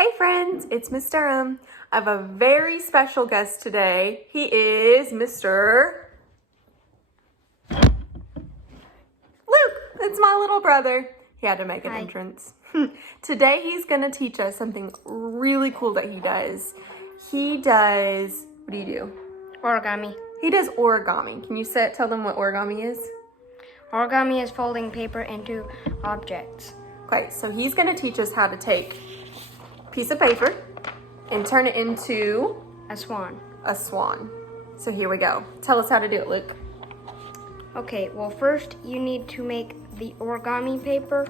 Hey friends, it's Miss Durham. I have a very special guest today. He is Mr. Luke. It's my little brother. He had to make an entrance. Today he's going to teach us something really cool that he does. What do you do? Origami. He does origami. Can you tell them what origami is? Origami is folding paper into objects. Okay, so he's going to teach us how to take a piece of paper and turn it into A swan. a swan. So here we go. Tell us how to do it, Luke. Okay, well first you need to make the origami paper,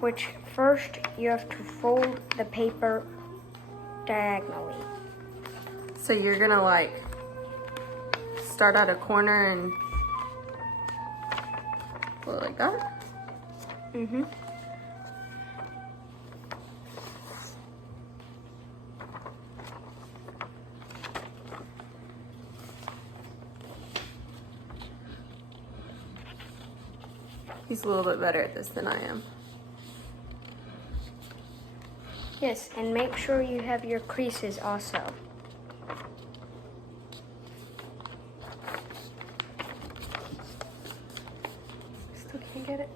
which first you have to fold the paper diagonally. So you're gonna start at a corner and fold it like that? Mm-hmm. He's a little bit better at this than I am. Yes, and make sure you have your creases also. Still can't get it?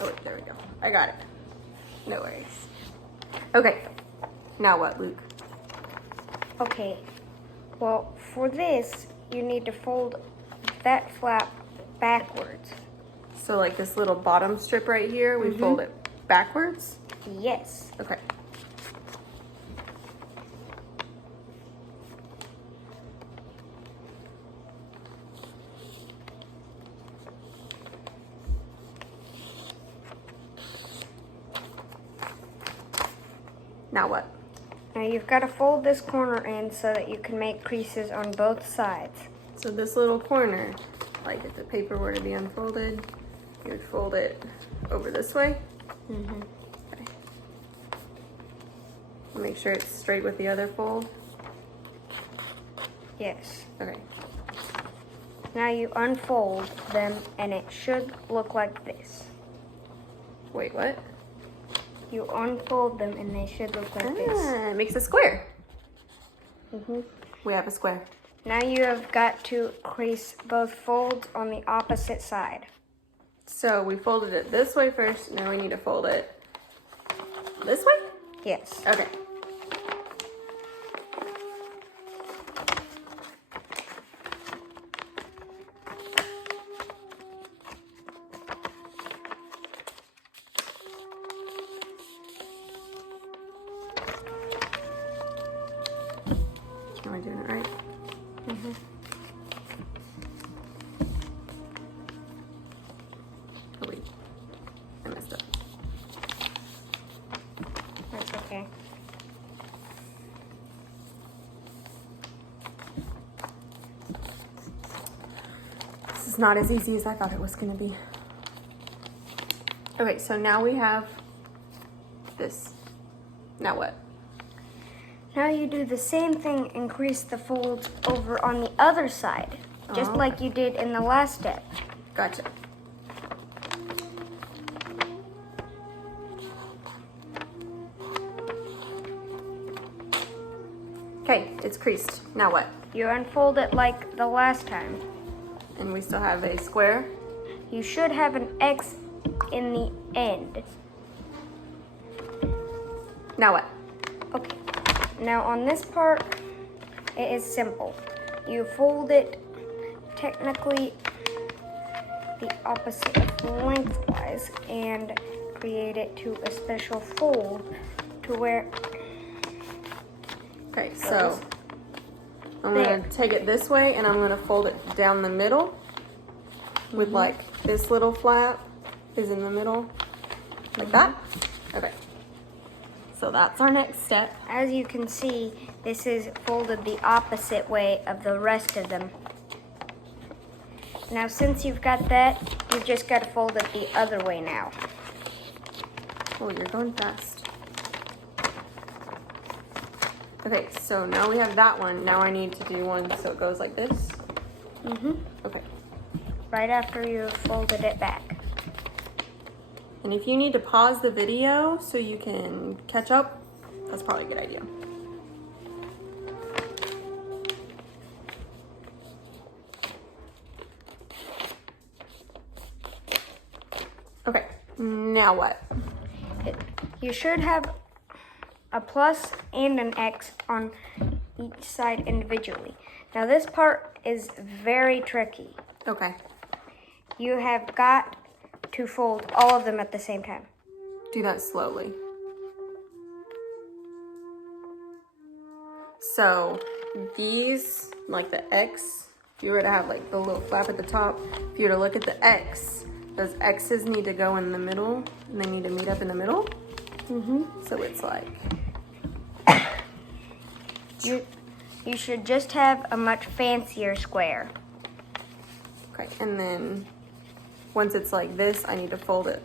Oh wait, there we go. I got it. No worries. Okay, now what, Luke? Okay, well for this you need to fold that flap backwards. So like this little bottom strip right here, we fold it backwards? Yes. Okay. Now what? Now you've got to fold this corner in so that you can make creases on both sides. So this little corner, like if the paper were to be unfolded, you would fold it over this way. Mm-hmm. Okay. Make sure it's straight with the other fold. Yes. Okay. Now you unfold them and it should look like this. Wait, what? You unfold them and they should look like this. It makes a square. Mm-hmm. We have a square. Now you have got to crease both folds on the opposite side. So we folded it this way first, now we need to fold it this way? Yes. Okay. Am I doing it right? Mm-hmm. Oh wait, I messed up. That's okay. This is not as easy as I thought it was gonna be. Okay, so now we have this. Now what? Now you do the same thing and crease the folds over on the other side, just like you did in the last step. Gotcha. Okay, it's creased. Now what? You unfold it like the last time. And we still have a square. You should have an X in the end. Now what? Okay, now on this part, it is simple. You fold it technically the opposite of lengthwise and create it to a special fold to where Okay, so I'm gonna take it this way and I'm gonna fold it down the middle with like this little flap is in the middle, like that. Okay, so that's our next step. as you can see, this is folded the opposite way of the rest of them. Now since you've got that, you've just got to fold it the other way now. Oh, you're going fast. Okay, so now we have that one. Now I need to do one so it goes like this. Mm-hmm. Okay. Right after you've folded it back. And if you need to pause the video so you can catch up, That's probably a good idea. Okay, now what? You should have a plus and an X on each side individually. Now this part is very tricky. Okay. You have got to fold all of them at the same time. Do that slowly. So these, like the X, if you were to have like the little flap at the top, if you were to look at the X, those X's need to go in the middle and they need to meet up in the middle. So it's like, You should just have a much fancier square. okay, and then once it's like this, I need to fold it.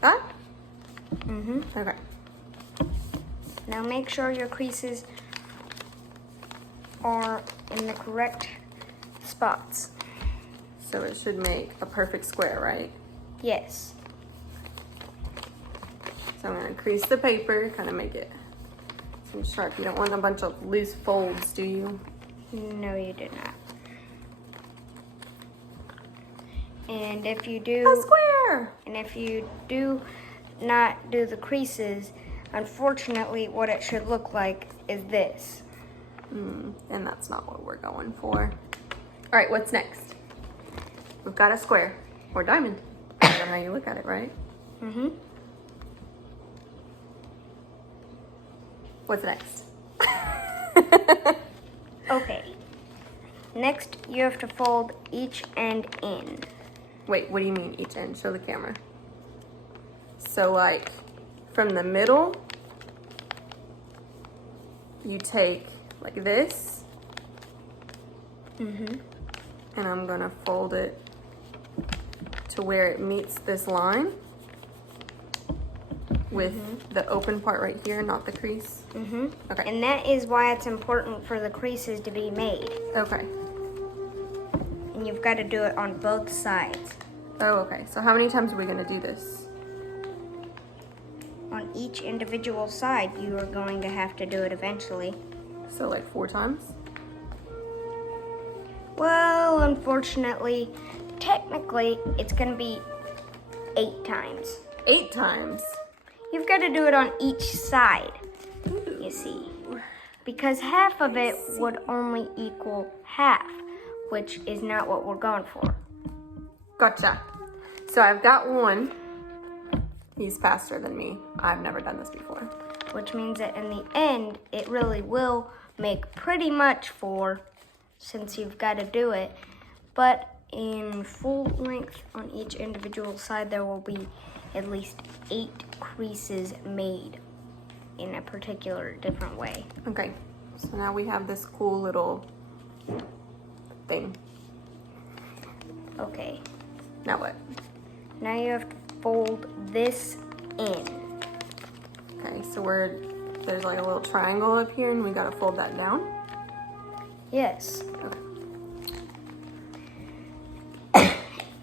That? Okay. Now make sure your creases are in the correct spots. So it should make a perfect square, right? Yes. So I'm gonna crease the paper, kind of make it some sharp. You don't want a bunch of loose folds, do you? No, you did not. And if you do A square! And if you do not do the creases, unfortunately, what it should look like is this. And that's not what we're going for. All right, what's next? We've got a square or diamond. Depending on how you look at it, right? What's next? Okay. Next, you have to fold each end in. Wait, what do you mean each end? Show the camera. So like from the middle, you take like this. And I'm gonna fold it to where it meets this line with the open part right here, not the crease. Okay. And that is why it's important for the creases to be made. Okay. And you've got to do it on both sides. Oh, okay. So how many times are we gonna do this? On each individual side, you are going to have to do it eventually. So like 4 times? Well, unfortunately, technically, it's going to be 8 times. 8 times? You've got to do it on each side, you see. Because half of it would only equal half, which is not what we're going for. Gotcha. So I've got one. He's faster than me. I've never done this before. Which means that in the end, it really will make pretty much 4, since you've got to do it. But in full length on each individual side, there will be at least 8 creases made in a particular different way. Okay. So now we have this cool little thing. Okay. Now what? Now you have to fold this in. Okay, so there's like a little triangle up here and we gotta fold that down? Yes. Okay.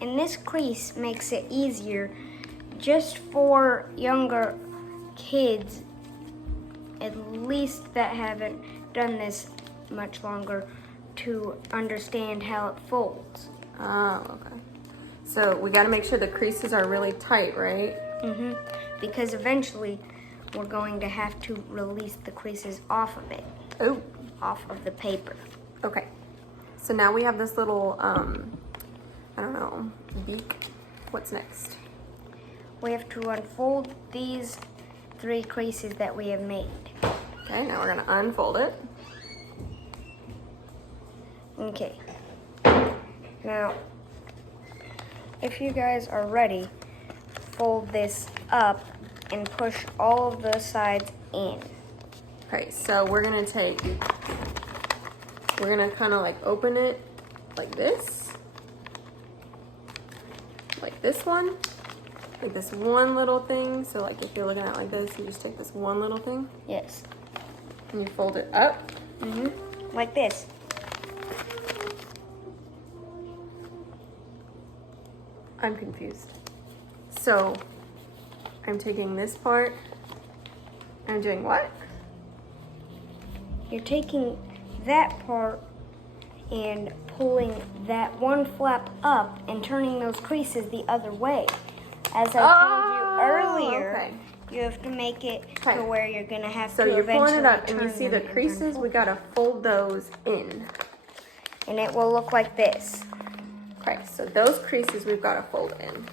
And this crease makes it easier just for younger kids, at least that haven't done this much longer, to understand how it folds. Oh, okay. So we gotta make sure the creases are really tight, right? Because eventually we're going to have to release the creases off of it. Oh. Off of the paper. Okay. So now we have this little, I don't know, beak. What's next? We have to unfold these 3 creases that we have made. Okay, now we're gonna unfold it. Okay. Now, if you guys are ready, fold this up and push all of the sides in. Okay, so we're gonna kind of like open it like this. Like this one. Like this one little thing. So like if you're looking at it like this, you just take this one little thing. Yes. And you fold it up. Like this. I'm confused. So I'm taking this part I'm doing what? You're taking that part and pulling that one flap up and turning those creases the other way. As I told you earlier, okay. you have to make it to where you're gonna have So to you're pulling eventually it up, and you turn see the them and creases. unfold. We gotta fold those in. And it will look like this. Okay, so those creases we've got to fold in.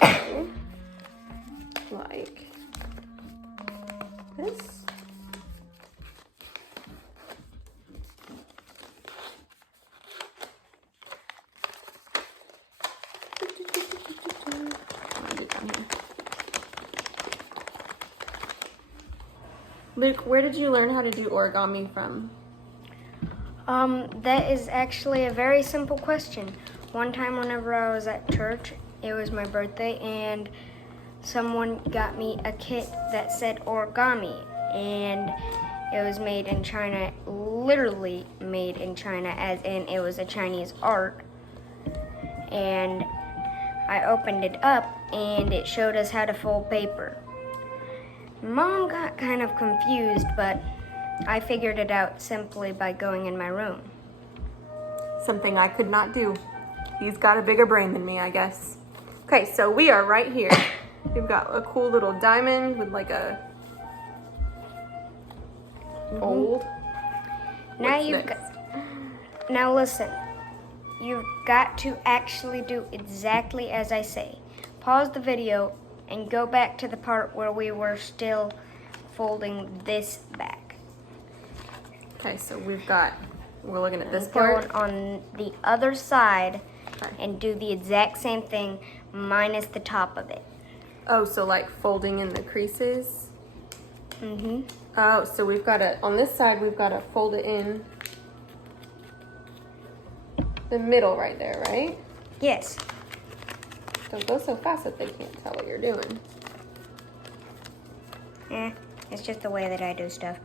So, like this. Luke, where did you learn how to do origami from? That is actually a very simple question. One time whenever I was at church, it was my birthday, and someone got me a kit that said origami, and it was made in China, literally made in China, as in it was a Chinese art. And I opened it up, and it showed us how to fold paper. Mom got kind of confused, but I figured it out simply by going in my room. Something I could not do. He's got a bigger brain than me, I guess. Okay, so we are right here. We've got a cool little diamond with like a fold. Now What's you've next? got. Now listen. You've got to actually do exactly as I say. Pause the video and go back to the part where we were still folding this back. Okay, so we're looking at this Going part. on the other side Okay. and do the exact same thing minus the top of it. Oh, so like folding in the creases. Mm-hmm. Oh, so we've got to, on this side, we've got to fold it in the middle right there, right? Yes. Don't go so fast that they can't tell what you're doing. It's just the way that I do stuff.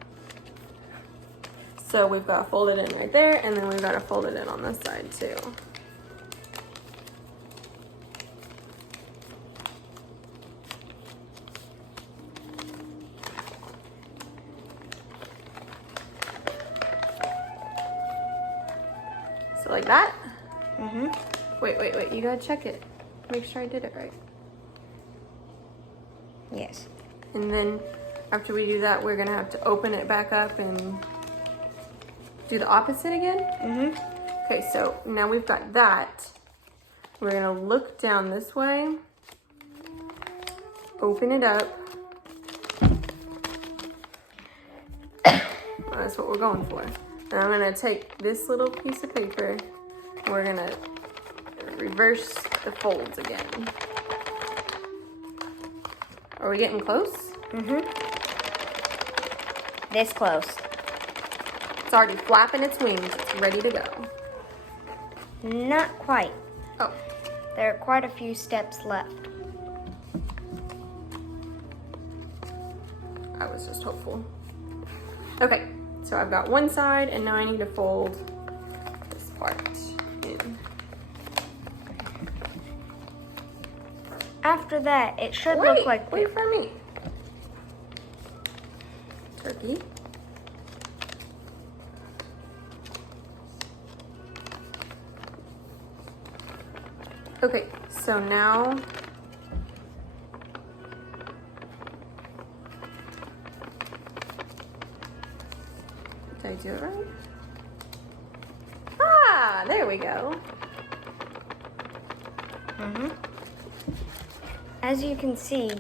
So we've got to fold it in right there, and then we've got to fold it in on this side too. So like that? Mm-hmm. Wait, you gotta check it. Make sure I did it right. Yes. And then after we do that, we're gonna have to open it back up and do the opposite again. Mm-hmm. Okay, so now we've got that. We're gonna look down this way, open it up. That's what we're going for. And I'm gonna take this little piece of paper, and we're gonna reverse the folds again. Are we getting close? Mm-hmm. This close. It's already flapping its wings. It's ready to go. Not quite. Oh, There are quite a few steps left. I was just hopeful. Okay, so I've got one side, and now I need to fold this part in. After that, it should look like Wait for me. Turkey. Okay, so now did I do it right? Ah, there we go. Mm-hmm. As you can see,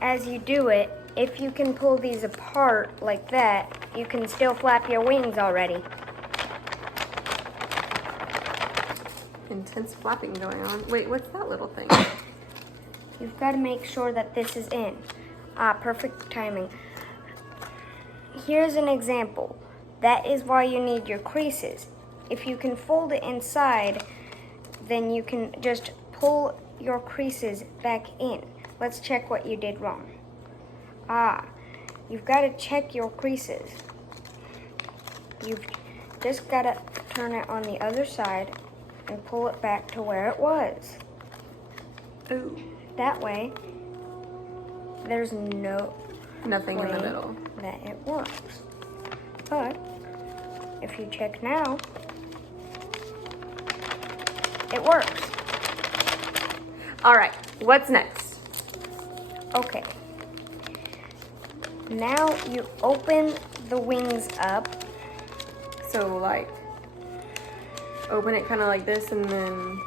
as you do it, if you can pull these apart like that, you can still flap your wings already. Intense flapping going on. Wait, what's that little thing? You've got to make sure that this is in. Ah, perfect timing. Here's an example. That is why you need your creases. If you can fold it inside, then you can just pull your creases back in. Let's check what you did wrong. Ah, you've got to check your creases. You've just got to turn it on the other side and pull it back to where it was. Ooh. That way, there's no Nothing in the way middle. that it works. But if you check now, it works. All right, what's next? Okay. Now you open the wings up. So like, open it kind of like this and then,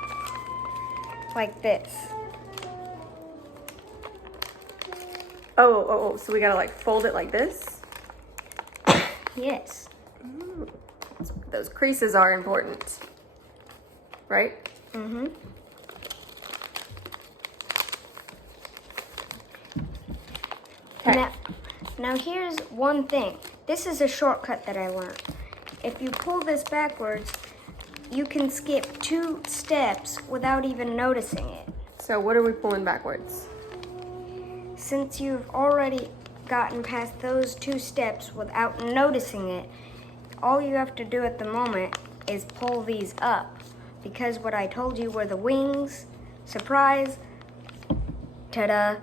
Like this. oh, so we gotta like fold it like this? Yes. Those creases are important, right? Mm-hmm. Okay. Now here's one thing. This is a shortcut that I learned. If you pull this backwards, you can skip 2 steps without even noticing it. So what are we pulling backwards? Since you've already gotten past those 2 steps without noticing it, all you have to do at the moment is pull these up. Because what I told you were the wings. Surprise. Ta-da.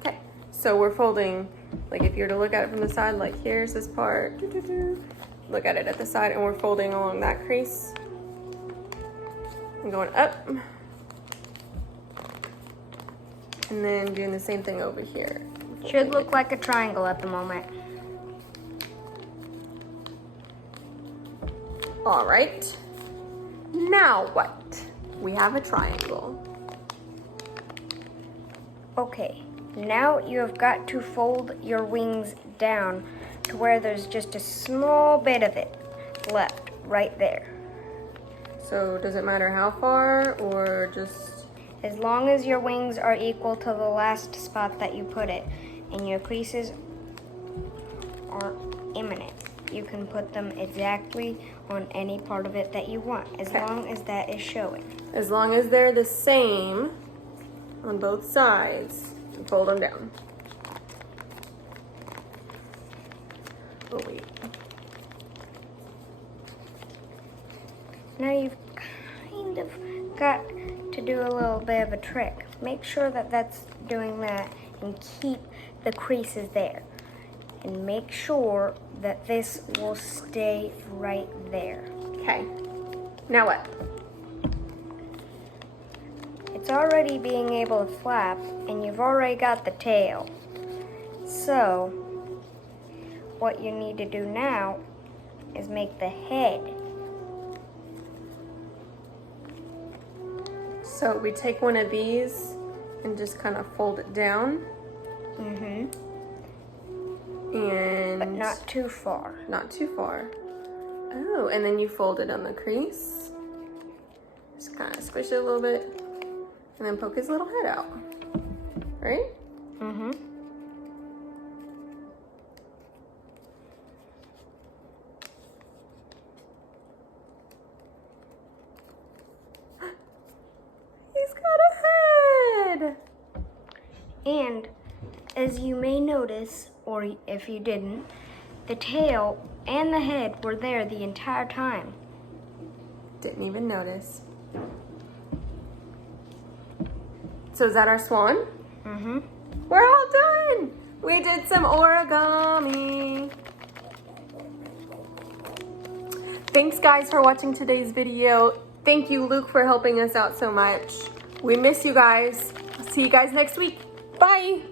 Okay, so we're folding, like if you were to look at it from the side, like here's this part, look at it at the side, and we're folding along that crease and going up. And then doing the same thing over here. Should look like a triangle at the moment. All right, now what? We have a triangle. Okay, now you have got to fold your wings down to where there's just a small bit of it left right there. So does it matter how far or just? As long as your wings are equal to the last spot that you put it and your creases are imminent, you can put them exactly on any part of it that you want, as long as that is showing. As long as they're the same on both sides, and fold them down. Oh wait. Now you've kind of got to do a little bit of a trick. Make sure that that's doing that and keep the creases there. And make sure that this will stay right there. Okay. Now what? It's already being able to flap and you've already got the tail. So, what you need to do now is make the head. So we take one of these and just kind of fold it down. Mm-hmm. And But not too far. not too far. Oh, and then you fold it on the crease. Just kind of squish it a little bit. And then poke his little head out. Right? Mm-hmm. He's got a head! And as you may notice, or if you didn't, the tail and the head were there the entire time. Didn't even notice. So is that our swan? Mm-hmm. We're all done! We did some origami. Thanks guys for watching today's video. Thank you, Luke, for helping us out so much. We miss you guys. See you guys next week. Bye!